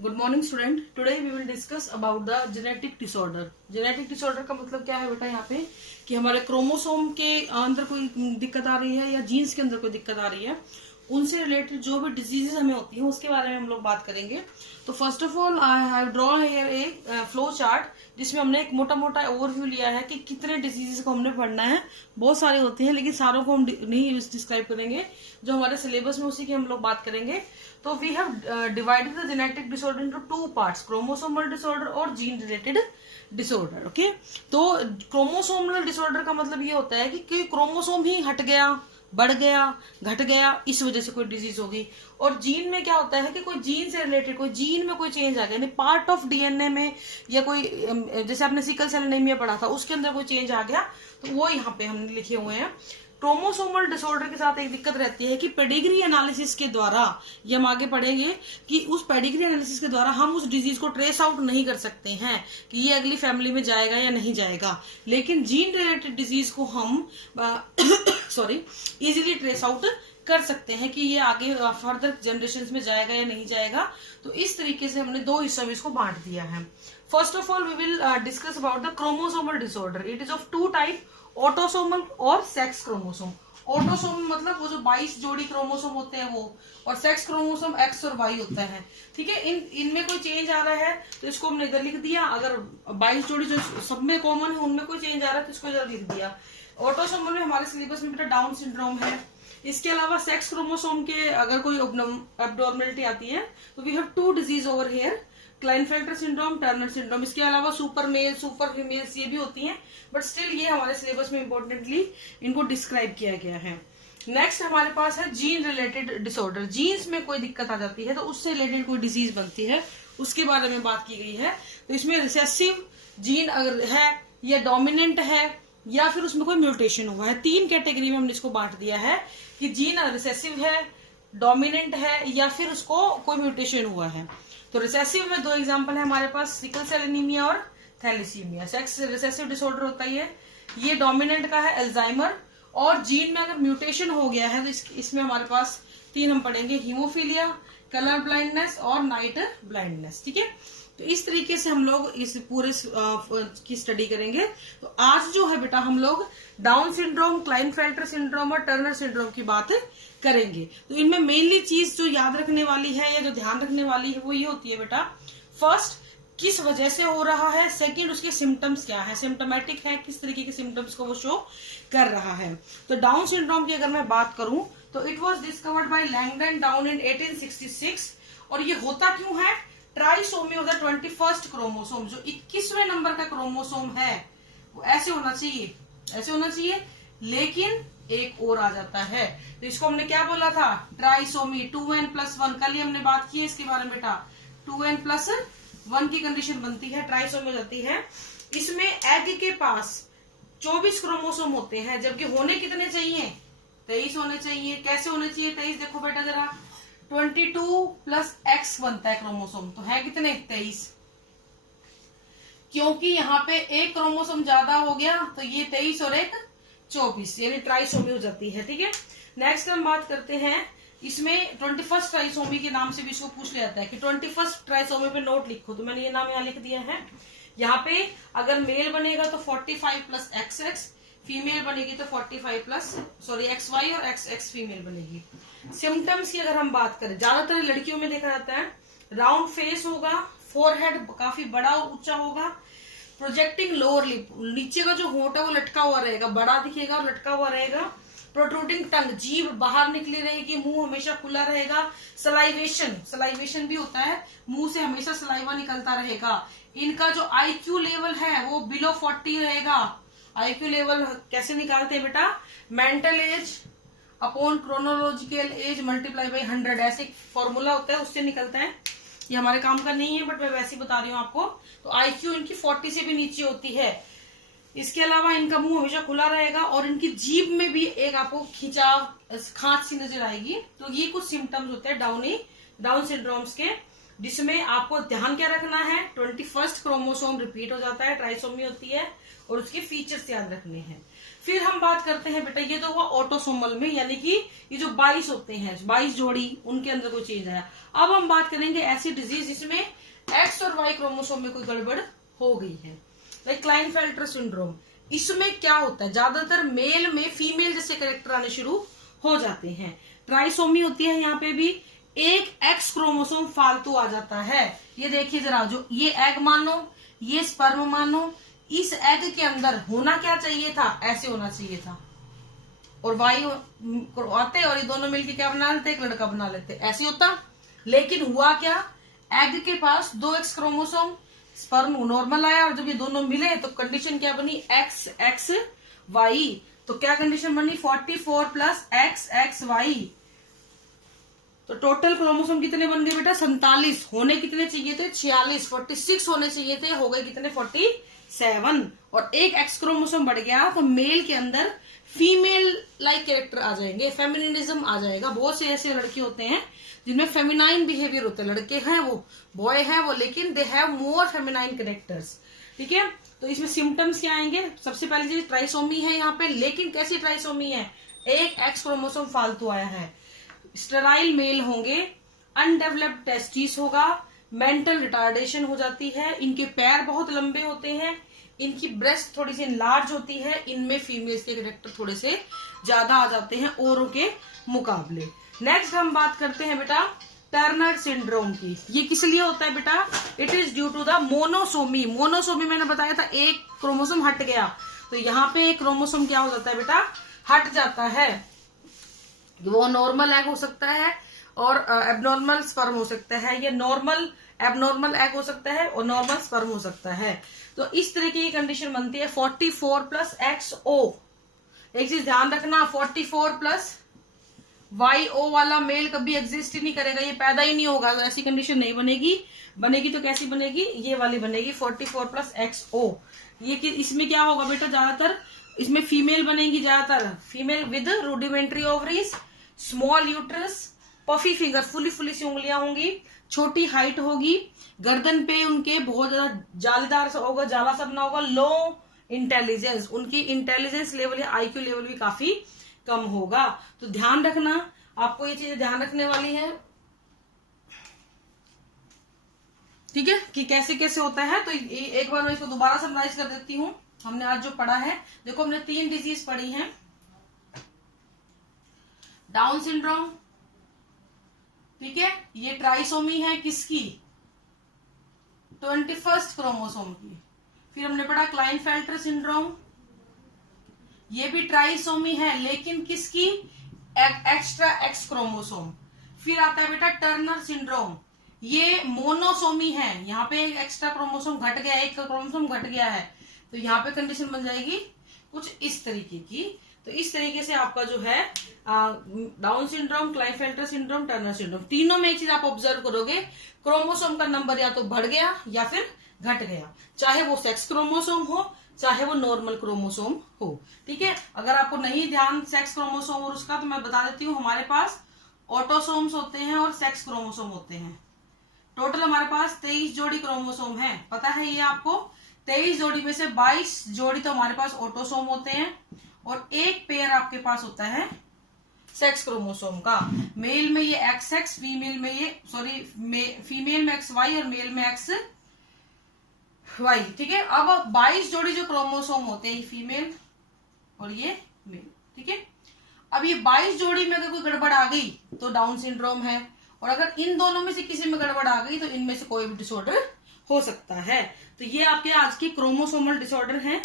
Good morning student. Today we will discuss about the genetic disorder. Genetic disorder का मतलब क्या है बेटा यहाँ पे कि हमारे क्रोमोसोम के अंदर कोई दिक्कत आ रही है या जीन्स के अंदर कोई दिक्कत आ रही है, उनसे रिलेटेड जो भी डिजीजेस हमें होती है उसके बारे में हम लोग बात करेंगे। तो first of all I have draw here A flow chart जिसमें हमने एक मोटा मोटा ओवरव्यू लिया है कि कितने डिजीजेस को हमने पढ़ना है। बहुत सारे होते हैं लेकिन सारों को हम नहीं डिस्क्राइब करेंगे, जो हमारे सिलेबस में उसी की हम लोग बात करेंगे। तो we have divided the genetic disorder into two parts, chromosomal disorder और जीन रिलेटेड डिसऑर्डर। ओके, तो क्रोमोसोमल डिसऑर्डर का मतलब ये होता है कि क्रोमोसोम ही हट गया, बढ़ गया, घट गया, इस वजह से कोई डिजीज होगी। और जीन में क्या होता है कि कोई जीन से रिलेटेड कोई जीन में कोई चेंज आ गया, यानी पार्ट ऑफ डीएनए में, या कोई जैसे आपने सिकल सेल एनीमिया पढ़ा था उसके अंदर कोई चेंज आ गया, तो वो यहाँ पे हमने लिखे हुए हैं। क्रोमोसोमल डिसऑर्डर के साथ एक दिक्कत रहती है कि पेडिग्री एनालिसिस के द्वारा, ये हम आगे पढ़ेंगे कि उस पेडिग्री एनालिसिस के द्वारा हम उस डिजीज को ट्रेस आउट नहीं कर सकते हैं कि ये अगली फैमिली में जाएगा या नहीं जाएगा, लेकिन जीन रिलेटेड डिजीज को हम इजीली ट्रेस आउट कर सकते हैं कि ये आगे फर्दर जनरेशन में जाएगा या नहीं जाएगा। तो इस तरीके से हमने दो हिस्सों में इसको बांट दिया है। First of all we will discuss about the chromosomal disorder. It is of two type, autosomal और सेक्स क्रोमोसोम। ऑटोसोम मतलब वो जो 22 जोड़ी क्रोमोसोम होते हैं वो, और सेक्स क्रोमोसोम एक्स और वाई होता है। ठीक है, इनमें कोई चेंज आ रहा है तो इसको हमने इधर लिख दिया। अगर 22 जोड़ी जो सब में कॉमन है उनमें कोई चेंज आ रहा है तो इसको इधर लिख दिया। ऑटोसोमल में हमारे सिलेबस में बेटा डाउन सिंड्रोम है। इसके अलावा सेक्स क्रोमोसोम के अगर कोई एब्नॉर्मलिटी आती है तो we have two disease over here, Klinefelter syndrome, Turner syndrome. इसके अलावा सुपर मेल, सुपर फीमेल्स ये भी होती हैं, बट स्टिल ये हमारे सिलेबस में इंपॉर्टेंटली इनको डिस्क्राइब किया गया है। नेक्स्ट हमारे पास है जीन रिलेटेड डिसऑर्डर। जीन्स में कोई दिक्कत आ जाती है तो उससे रिलेटेड कोई डिजीज बनती है, उसके बारे में बात की गई है। तो इसमें रिसेसिव जीन अगर है या डोमिनेंट है या फिर उसमें कोई म्यूटेशन हुआ है, तीन कैटेगरी में हमने इसको बांट दिया है कि जीन रिसेसिव है, डोमिनेंट है या फिर उसको कोई म्यूटेशन हुआ है। तो रिसेसिव में दो एग्जांपल है हमारे पास, सिकल सेल एनीमिया और थैलेसीमिया। सेक्स रिसेसिव डिसऑर्डर होता है ये डोमिनेंट का है अल्जाइमर। और जीन में अगर म्यूटेशन हो गया है तो इसमें हमारे पास तीन हम पढ़ेंगे, हीमोफीलिया, कलर ब्लाइंडनेस और नाइट ब्लाइंडनेस। ठीक है, तो इस तरीके से हम लोग इस पूरे की स्टडी करेंगे। तो आज जो है बेटा हम लोग डाउन सिंड्रोम, क्लाइनफेल्टर सिंड्रोम और टर्नर सिंड्रोम की बात करेंगे। तो इनमें मेनली चीज जो याद रखने वाली है या जो ध्यान रखने वाली है वो ये होती है बेटा, फर्स्ट किस वजह से हो रहा है, सेकंड उसके सिम्टम्स क्या है, सिम्टोमेटिक है, किस तरीके के सिम्टम्स को वो शो कर रहा है। तो डाउन सिंड्रोम की अगर मैं बात करूं तो it was discovered by Langdon down in 1866। और ये होता क्यों है, trisomy of the 21st chromosome, जो 21वें नंबर का क्रोमोसोम है वो ऐसे होना चाहिए, ऐसे होना चाहिए, लेकिन एक और आ जाता है। तो इसको हमने क्या बोला था, ट्राइसोमी, 2n+1। कल ही हमने बात की है इसके बारे में बेटा, 2n+1 की कंडीशन बनती है, ट्राइसोमी हो जाती है। इसमें एग के पास 24 क्रोमोसोम होते हैं, जबकि होने कितने चाहिए, 23 होने चाहिए। कैसे होने चाहिए 23, देखो बेटा जरा, 22 + x बनता है क्रोमोसोम, तो है कितने, 23। क्योंकि यहाँ पे एक क्रोमोसोम ज्यादा हो गया तो ये 23 और एक 24, यानी ट्राइसोमी हो जाती है। ठीक है, नेक्स्ट हम बात करते हैं, इसमें 21st ट्राइसोमी के नाम से भी इसको पूछ लिया जाता है कि 21st ट्राइसोमी पे नोट लिखो, तो मैंने ये नाम यहाँ लिख दिया है। यहाँ पे अगर मेल बनेगा तो 45 + XX, फीमेल बनेगी तो 45 XY और XX फीमेल बनेगी। सिम्टम्स की अगर हम बात करें, ज्यादातर लड़कियों में देखा जाता है, राउंड फेस होगा, फोरहेड काफी बड़ा और ऊंचा होगा, प्रोजेक्टिंग लोअर लिप, नीचे का जो होंठ है वो लटका हुआ रहेगा, बड़ा दिखेगा और लटका हुआ रहेगा। प्रोट्रूडिंग टंग, जीभ बाहर निकली रहेगी, मुंह हमेशा खुला रहेगा। सलाइवेशन भी होता है, मुंह से हमेशा सलाइवा निकलता रहेगा। इनका जो IQ लेवल है वो बिलो 40 रहेगा। IQ लेवल कैसे निकालते हैं बेटा, mental as upon chronological S multiply by 100, ऐसे फॉर्मूला होता है, उससे निकलता है। ये हमारे काम का नहीं है बट मैं वैसे ही बता रही हूँ आपको। तो IQ इनकी 40 से भी नीचे होती है। इसके अलावा इनका मुंह हमेशा खुला रहेगा और इनकी जीभ में भी एक आपको खिंचाव, खांच सी नजर आएगी। तो ये कुछ सिम्टम्स होते हैं डाउन सिंड्रोम्स के, जिसमें आपको ध्यान क्या रखना है, 21st क्रोमोसोम रिपीट हो जाता है, ट्राइसोमी होती है, और उसके फीचर्स याद रखने हैं। फिर हम बात करते हैं बेटा, ये तो हुआ ऑटोसोमल में, यानी कि ये जो 22 होते हैं, 22 जोड़ी, उनके अंदर कोई चेंज आया। अब हम बात करेंगे ऐसी डिजीज जिसमें एक्स और वाई क्रोमोसोम में कोई गड़बड़ हो गई है, लाइक क्लाइनफेल्टर सिंड्रोम। इसमें क्या होता है, ज्यादातर मेल में फीमेल जैसे कैरेक्टर आने शुरू हो जाते हैं। ट्राइसोमी होती है, यहाँ पे भी एक एक्स क्रोमोसोम फालतू आ जाता है। ये देखिए जरा, जो ये एग मानो, ये स्पर्म मानो, इस एग के अंदर होना क्या चाहिए था, ऐसे होना चाहिए था, और वाई आते और ये दोनों मिलके क्या बना लेते, एक लड़का बना लेते, ऐसे होता। लेकिन हुआ क्या, एग के पास 2 एक्स क्रोमोसोम, स्पर्म नॉर्मल आया, और जब ये दोनों मिले तो कंडीशन क्या बनी, एक्स एक्स वाई। तो क्या कंडीशन बनी, 44 प्लस एक्स एक्स वाई। तो टोटल क्रोमोसोम कितने बन गए बेटा, 47। होने कितने चाहिए थे, 46, 46 होने चाहिए थे, हो गए कितने, 47। और एक एक्स क्रोमोसोम बढ़ गया तो मेल के अंदर फीमेल लाइक कैरेक्टर आ जाएंगे, फेमिनिज्म आ जाएगा। बहुत से ऐसे लड़के होते हैं जिनमें फेमिनाइन बिहेवियर होते हैं, लड़के हैं वो, बॉय है वो, लेकिन they have more feminine characters. ठीक है, तो इसमें सिम्टम्स क्या आएंगे, सबसे पहले चीज ट्राइसोमी है यहाँ पे, लेकिन कैसी ट्राइसोमी है, एक एक्स क्रोमोसोम फालतू आया है। स्टेराइल मेल होंगे, अनडेवलप्ड टेस्टिस होगा, मेंटल रिटार्डेशन हो जाती है, इनके पैर बहुत लंबे होते हैं, इनकी ब्रेस्ट थोड़ी सी लार्ज होती है, इनमें फीमेल्स के कैरेक्टर थोड़े से ज्यादा आ जाते हैं औरों के मुकाबले। नेक्स्ट हम बात करते हैं बेटा टर्नर सिंड्रोम की। ये किस लिए होता है बेटा, it is due to the monosomy. Monosomy मैंने बताया था, एक क्रोमोसोम हट गया, तो यहाँ पे एक क्रोमोसोम क्या हो जाता है बेटा, हट जाता है। वो नॉर्मल एग हो सकता है और एबनॉर्मल स्पर्म हो सकता है, या नॉर्मल एबनॉर्मल एग हो सकता है और नॉर्मल स्पर्म हो सकता है। तो इस तरह की कंडीशन बनती है 44 प्लस XO। एक चीज ध्यान रखना, 44 प्लस YO वाला मेल कभी एग्जिस्ट ही नहीं करेगा, ये पैदा ही नहीं होगा, तो ऐसी कंडीशन नहीं बनेगी। बनेगी तो कैसी बनेगी, ये वाली बनेगी 44 प्लस XO। ये इसमें क्या होगा बेटा, ज्यादातर इसमें फीमेल बनेगी, ज्यादातर female with rudimentary ovaries, small uterus, puffy finger, fully fully सी उंगलियां होंगी, छोटी हाइट होगी, गर्दन पे उनके बहुत ज्यादा जालीदार सा होगा, जाला सा बना होगा, लो इंटेलिजेंस, उनकी इंटेलिजेंस लेवल या IQ लेवल भी काफी कम होगा। तो ध्यान रखना, आपको ये चीजें ध्यान रखने वाली है, ठीक है, कि कैसे कैसे होता है। तो एक बार मैं इसको दोबारा समराइज कर देती हूँ। हमने आज जो पढ़ा है, देखो हमने 3 डिजीज पढ़ी हैं, डाउन सिंड्रोम, ठीक है, ये ट्राइसोमी है किसकी, 21st क्रोमोसोम की। फिर हमने पढ़ा क्लाइनफेल्टर सिंड्रोम, ये भी ट्राइसोमी है लेकिन किसकी, एक्स्ट्रा एक्स क्रोमोसोम। फिर आता है बेटा टर्नर सिंड्रोम, ये मोनोसोमी है, यहाँ पे एक एक्स्ट्रा क्रोमोसोम घट गया, एक क्रोमोसोम घट गया है, तो यहाँ पे कंडीशन बन जाएगी कुछ इस तरीके की। तो इस तरीके से आपका जो है down syndrome, Klinefelter syndrome, Turner syndrome, तीनों में एक चीज आप ऑब्जर्व करोगे, क्रोमोसोम का नंबर या तो बढ़ गया या फिर घट गया, चाहे वो सेक्स क्रोमोसोम हो चाहे वो नॉर्मल क्रोमोसोम हो। ठीक है, अगर आपको नहीं ध्यान सेक्स क्रोमोसोम और उसका, तो मैं बता देती हूँ, हमारे पास ऑटोसोम्स होते हैं और सेक्स क्रोमोसोम होते हैं। टोटल हमारे पास 23 जोड़ी क्रोमोसोम है, पता है ये आपको। 23 जोड़ी में से 22 जोड़ी तो हमारे पास ऑटोसोम होते हैं और एक पेयर आपके पास होता है सेक्स क्रोमोसोम का। मेल में ये XX, फीमेल में ये फीमेल में XY और मेल में XY। ठीक है, अब 22 जोड़ी जो क्रोमोसोम होते हैं, फीमेल और ये मेल। ठीक है, अब ये 22 जोड़ी में अगर कोई गड़बड़ आ गई तो डाउन सिंड्रोम है, और अगर इन दोनों में से किसी में गड़बड़ आ गई तो इनमें से कोई भी डिसऑर्डर हो सकता है। तो ये आपके आज के क्रोमोसोमल डिसऑर्डर हैं।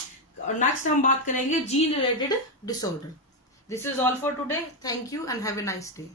नेक्स्ट हम बात करेंगे gene related disorder. This is all for today. Thank you and have a nice day.